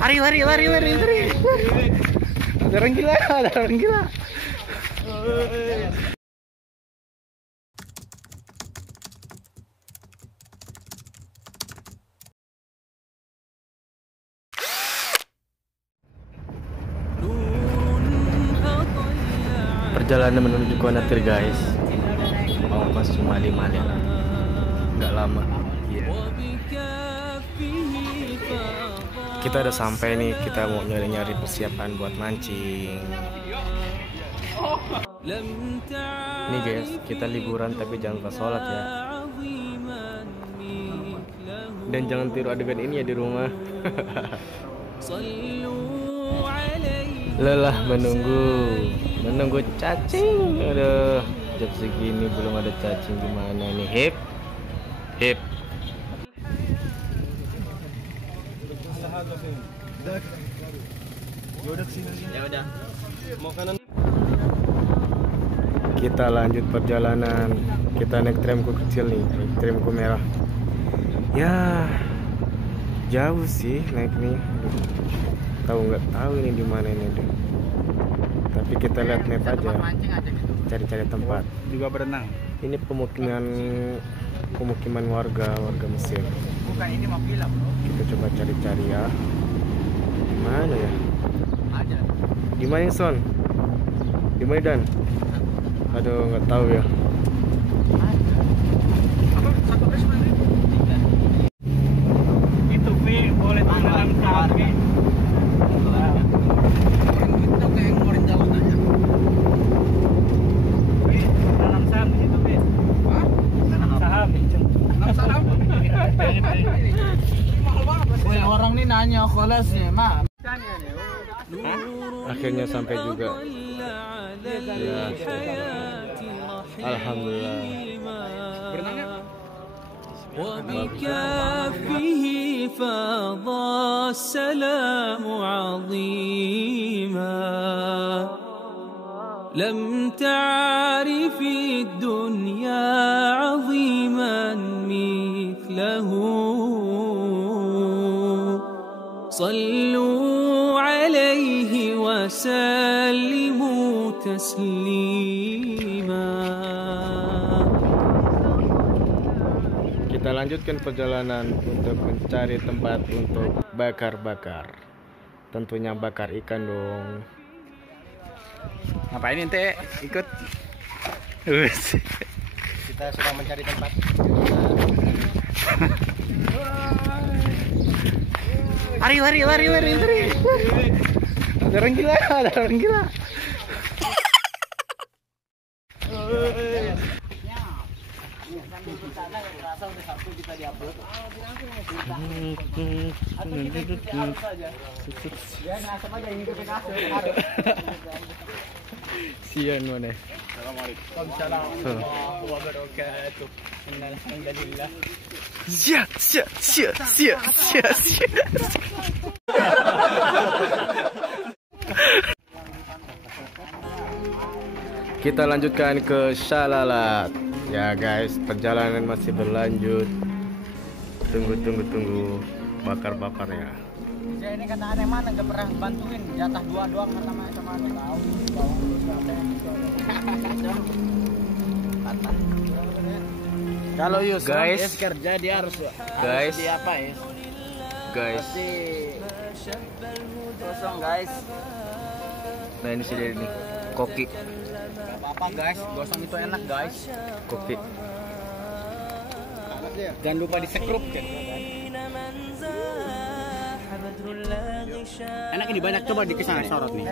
Lari. Ada orang gila. Perjalanan menuju Konatir guys. Ongkos cuma 5 lira. Nggak lama. Kita udah sampai nih, kita mau nyari-nyari persiapan buat mancing. Nih guys, kita liburan tapi jangan lupa sholat ya. Dan jangan tiru adegan ini ya di rumah. Lelah menunggu cacing. Aduh, jam segini belum ada cacing, gimana nih? Hip. Ya udah. Mau kanan. Kita lanjut perjalanan. Kita naik tramku kecil nih, tramku merah. Ya, jauh sih naik nih. Nggak tahu ini di mana ini deh. Tapi kita lihat map aja. Cari-cari tempat. Juga berenang. Ini pemukiman warga Mesir. Bukan, ini mau villa, bro. Kita coba cari-cari ya. Mana ya? Ada. Di mana Son? Di mana Dan? Aduh, nggak tahu ya. Satu bus mana? Itu V boleh dalam kaki. Itu kayak ngorin jauh aja. Tanam saham di situ, V. Hah? Tanam saham. Woi, orang ini nanya kelas ya, Mak. Akhirnya sampai juga. Ya, alhamdulillah. وبكافه فاض السلام عظيما لم تعرف الدنيا عظيما مثله صلوا عليه وسلموا تسليما. Kita lanjutkan perjalanan untuk mencari tempat untuk bakar-bakar. Tentunya bakar ikan dong. Ngapain ente? Ikut. Kita sedang mencari tempat. Lari. Ada orang gila. Sian mana? Assalamualaikum warahmatullahi wabarakatuh. Alhamdulillah. Sia. Kita lanjutkan ke Shalalat. Ya guys, perjalanan masih berlanjut. Tunggu bakar-bakarnya. Ya ini kata aneh mana nggak pernah bantuin, jatah 2 doang sama aneh tahu. Kalau Yus guys kerja dia harus guys di apa ya? Guys. Kosong guys. Nah ini sih ini koki. Apa guys, gosong itu enak guys. Koki. Jangan lupa di sekrup kan. Enak ini banyak, coba di kesana sorot nih.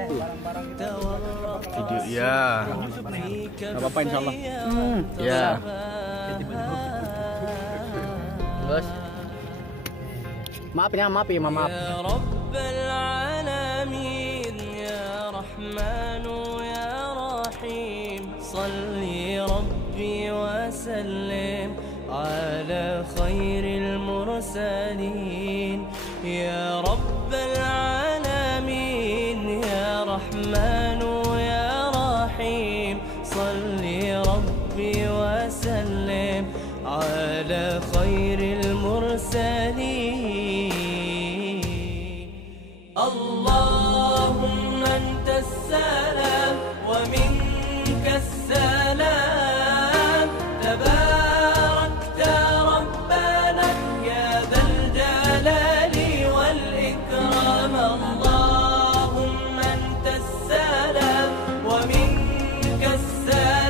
Video ya. Gak apa-apa insyaallah. Ya. Bos. Maaf ya. يا رب العالمين يا رحمن يا رحيم صل ربي وسلم على خير المرسلين يا رب العالمين يا رحمن يا رحيم صل ربي وسلم على خير المرسلين اللهم أنت السلام ومنك السلام تباركت ربنا يا ذا الجلال والإكرام اللهم أنت السلام ومنك السلام